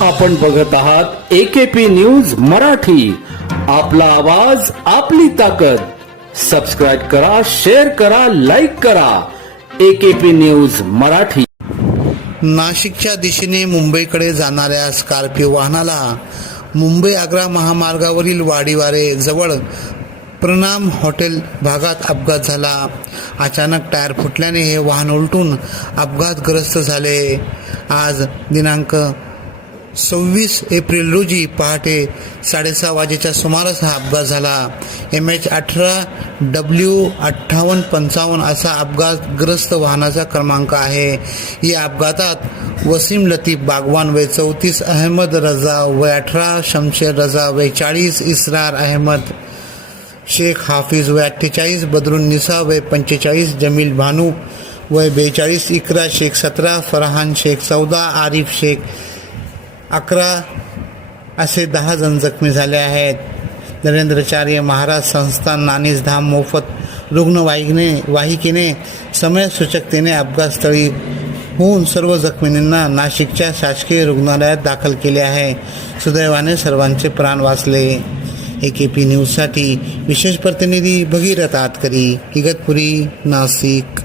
आपण बघत आहात एकेपी न्यूज मराठी. आपला आवाज आपली ताकद. सबस्क्राईब करा शेअर करा लाईक करा. AKP news Marathi. नाशिकच्या दिशेने मुंबईकडे जाणाऱ्या स्कॉर्पिओ वाहनाला मुंबई आग्रा महामार्गावरील वाडीवारे जवळ प्रणाम हॉटेल भागात अपघात झाला. अचानक टायर फुटल्याने हे वाहन उलटून अपघातग्रस्त झाले. आज दिनांक सव्वीस एप्रिल रोजी पहाटे साडेसहा वाजेच्या सुमारास हा अपघात झाला. एम एच अठरा डब्ल्यू अठ्ठावन्न पंचावन्न असा अपघातग्रस्त वाहनाचा क्रमांक आहे. या अपघातात वसीम लतीफ बागवान वय चौतीस अहमद रजा वय अठरा शमशेर रजा वय चाळीस इसरार अहमद शेख हाफिज वय अठ्ठेचाळीस बदरुन निसा वय पंचेचाळीस जमील भानू वय बेचाळीस इकरा शेख सतरा फरहान शेख चौदा आरिफ शेख अकरा असे दहा जण जखमी झाले आहेत. नरेंद्रचार्य महाराज संस्थान नानीस धाम मोफत रुग्णवाहिकेने वाहिकेने समयसूचकतेने अपघातस्थळी होऊन सर्व जखमींना नाशिकच्या शासकीय रुग्णालयात दाखल केले आहे. सुदैवाने सर्वांचे प्राण वाचले. ए के पी न्यूजसाठी विशेष प्रतिनिधी भगीरथ आतकरी इगतपुरी नाशिक.